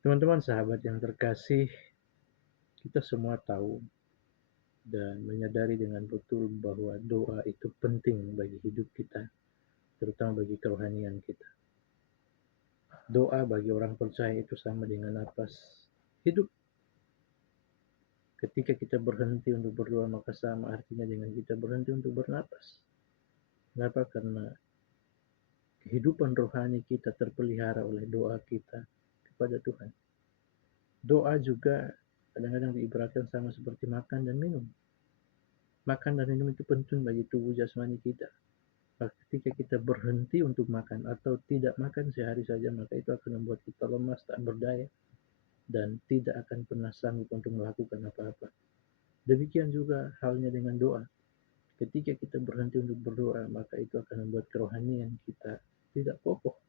Teman-teman sahabat yang terkasih, kita semua tahu dan menyadari dengan betul bahwa doa itu penting bagi hidup kita, terutama bagi kerohanian kita. Doa bagi orang percaya itu sama dengan napas hidup. Ketika kita berhenti untuk berdoa, maka sama artinya dengan kita berhenti untuk bernapas. Kenapa? Karena kehidupan rohani kita terpelihara oleh doa kita kepada Tuhan. Doa juga kadang-kadang diibaratkan sama seperti makan dan minum. Makan dan minum itu penting bagi tubuh jasmani kita. Ketika kita berhenti untuk makan atau tidak makan sehari saja, maka itu akan membuat kita lemas, tak berdaya, dan tidak akan pernah sanggup untuk melakukan apa-apa. Demikian juga halnya dengan doa. Ketika kita berhenti untuk berdoa, maka itu akan membuat kerohanian kita tidak kokoh,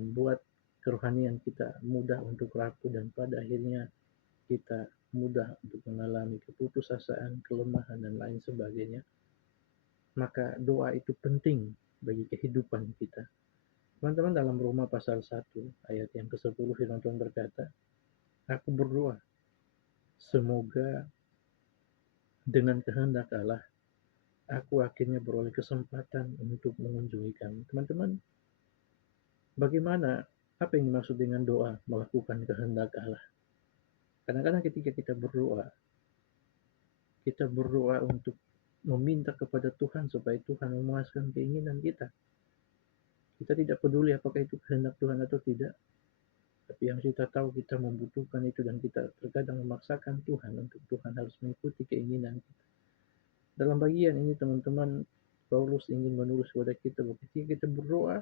membuat kerohanian kita mudah untuk rapuh, dan pada akhirnya kita mudah untuk mengalami keputusasaan, kelemahan, dan lain sebagainya. Maka doa itu penting bagi kehidupan kita. Teman-teman, dalam Roma pasal 1 ayat yang ke-10 firman Tuhan berkata, "Aku berdoa semoga dengan kehendak Allah aku akhirnya beroleh kesempatan untuk mengunjungi kamu." Teman-teman, bagaimana, apa yang dimaksud dengan doa? Melakukan kehendak Allah. Kadang-kadang ketika kita berdoa untuk meminta kepada Tuhan supaya Tuhan memuaskan keinginan kita. Kita tidak peduli apakah itu kehendak Tuhan atau tidak. Tapi yang kita tahu, kita membutuhkan itu, dan kita terkadang memaksakan Tuhan untuk Tuhan harus mengikuti keinginan kita. Dalam bagian ini teman-teman, Paulus ingin menulis kepada kita bahwa ketika kita berdoa,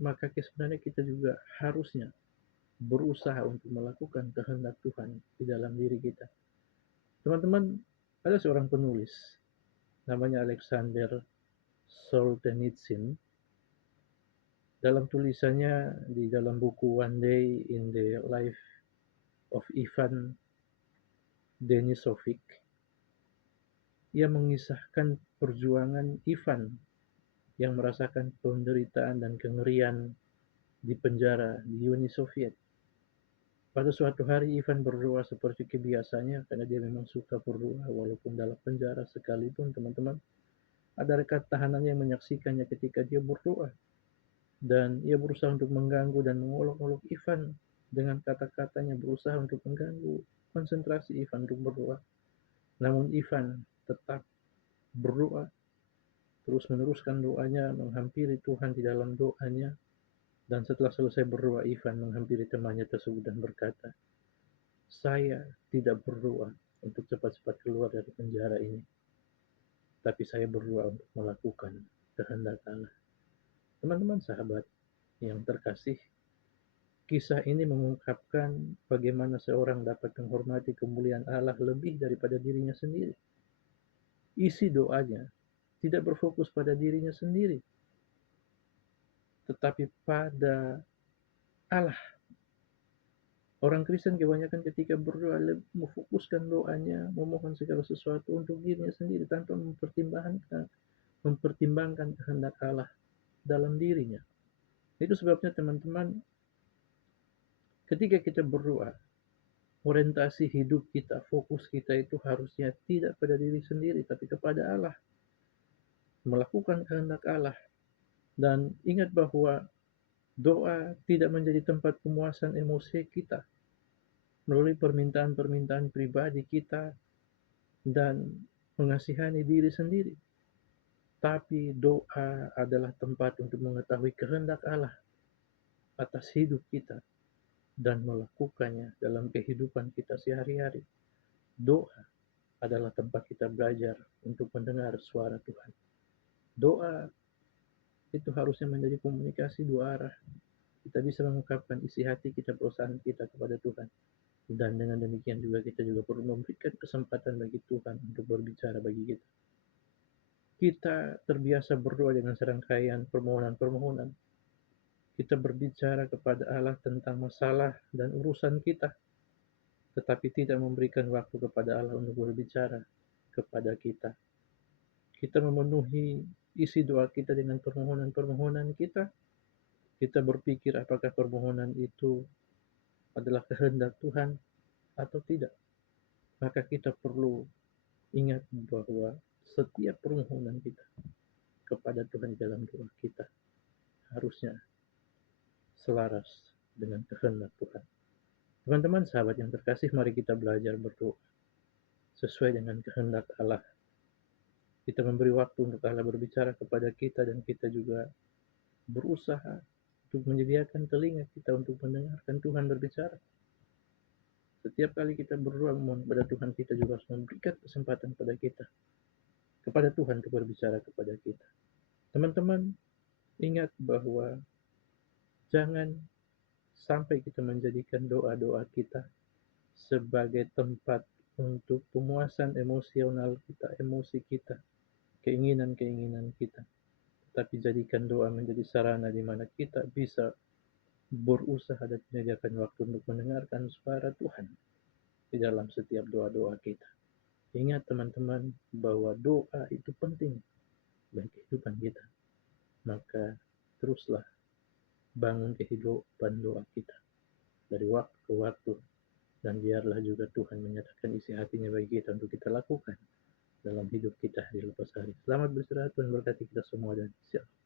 maka sebenarnya kita juga harusnya berusaha untuk melakukan kehendak Tuhan di dalam diri kita. Teman-teman, ada seorang penulis namanya Alexander Solzhenitsyn. Dalam tulisannya di dalam buku One Day in the Life of Ivan Denisovic, ia mengisahkan perjuangan Ivan yang merasakan penderitaan dan kengerian di penjara di Uni Soviet. Pada suatu hari Ivan berdoa seperti kebiasaannya, karena dia memang suka berdoa walaupun dalam penjara sekalipun. Teman-teman, ada rekan tahanan yang menyaksikannya ketika dia berdoa, dan ia berusaha untuk mengganggu dan mengolok-olok Ivan dengan kata-katanya, berusaha untuk mengganggu konsentrasi Ivan untuk berdoa. Namun Ivan tetap berdoa, terus meneruskan doanya, menghampiri Tuhan di dalam doanya. Dan setelah selesai berdoa, Ivan menghampiri temannya tersebut dan berkata, "Saya tidak berdoa untuk cepat-cepat keluar dari penjara ini, tapi saya berdoa untuk melakukan kehendak Allah." Teman-teman sahabat yang terkasih, kisah ini mengungkapkan bagaimana seorang dapat menghormati kemuliaan Allah lebih daripada dirinya sendiri. Isi doanya tidak berfokus pada dirinya sendiri, tetapi pada Allah. Orang Kristen kebanyakan ketika berdoa memfokuskan doanya, memohon segala sesuatu untuk dirinya sendiri tanpa mempertimbangkan kehendak Allah dalam dirinya. Itu sebabnya teman-teman, ketika kita berdoa, orientasi hidup kita, fokus kita itu harusnya tidak pada diri sendiri, tapi kepada Allah. Melakukan kehendak Allah. Dan ingat bahwa doa tidak menjadi tempat pemuasan emosi kita melalui permintaan-permintaan pribadi kita dan mengasihani diri sendiri. Tapi doa adalah tempat untuk mengetahui kehendak Allah atas hidup kita dan melakukannya dalam kehidupan kita sehari-hari. Doa adalah tempat kita belajar untuk mendengar suara Tuhan. Doa itu harusnya menjadi komunikasi dua arah. Kita bisa mengungkapkan isi hati kita, perasaan kita kepada Tuhan. Dan dengan demikian juga kita juga perlu memberikan kesempatan bagi Tuhan untuk berbicara bagi kita. Kita terbiasa berdoa dengan serangkaian permohonan-permohonan. Kita berbicara kepada Allah tentang masalah dan urusan kita, tetapi tidak memberikan waktu kepada Allah untuk berbicara kepada kita. Kita memenuhi isi doa kita dengan permohonan-permohonan kita, kita berpikir apakah permohonan itu adalah kehendak Tuhan atau tidak, maka kita perlu ingat bahwa setiap permohonan kita kepada Tuhan di dalam doa kita harusnya selaras dengan kehendak Tuhan. Teman-teman sahabat yang terkasih, mari kita belajar berdoa sesuai dengan kehendak Allah. Kita memberi waktu untuk Allah berbicara kepada kita, dan kita juga berusaha untuk menyediakan telinga kita untuk mendengarkan Tuhan berbicara. Setiap kali kita berdoa memohon kepada Tuhan, kita juga harus memberikan kesempatan kepada Tuhan untuk berbicara kepada kita. Teman-teman, ingat bahwa jangan sampai kita menjadikan doa-doa kita sebagai tempat untuk pemuasan emosional kita, emosi kita, keinginan-keinginan kita. Tapi jadikan doa menjadi sarana di mana kita bisa berusaha dan menyediakan waktu untuk mendengarkan suara Tuhan di dalam setiap doa-doa kita. Ingat teman-teman bahwa doa itu penting bagi kehidupan kita. Maka teruslah bangun kehidupan doa kita dari waktu ke waktu, dan biarlah juga Tuhan menyatakan isi hatinya bagi kita untuk kita lakukan dalam hidup kita hari lepas hari. Selamat beristirahat, Tuhan berkati kita semua, dan shalom.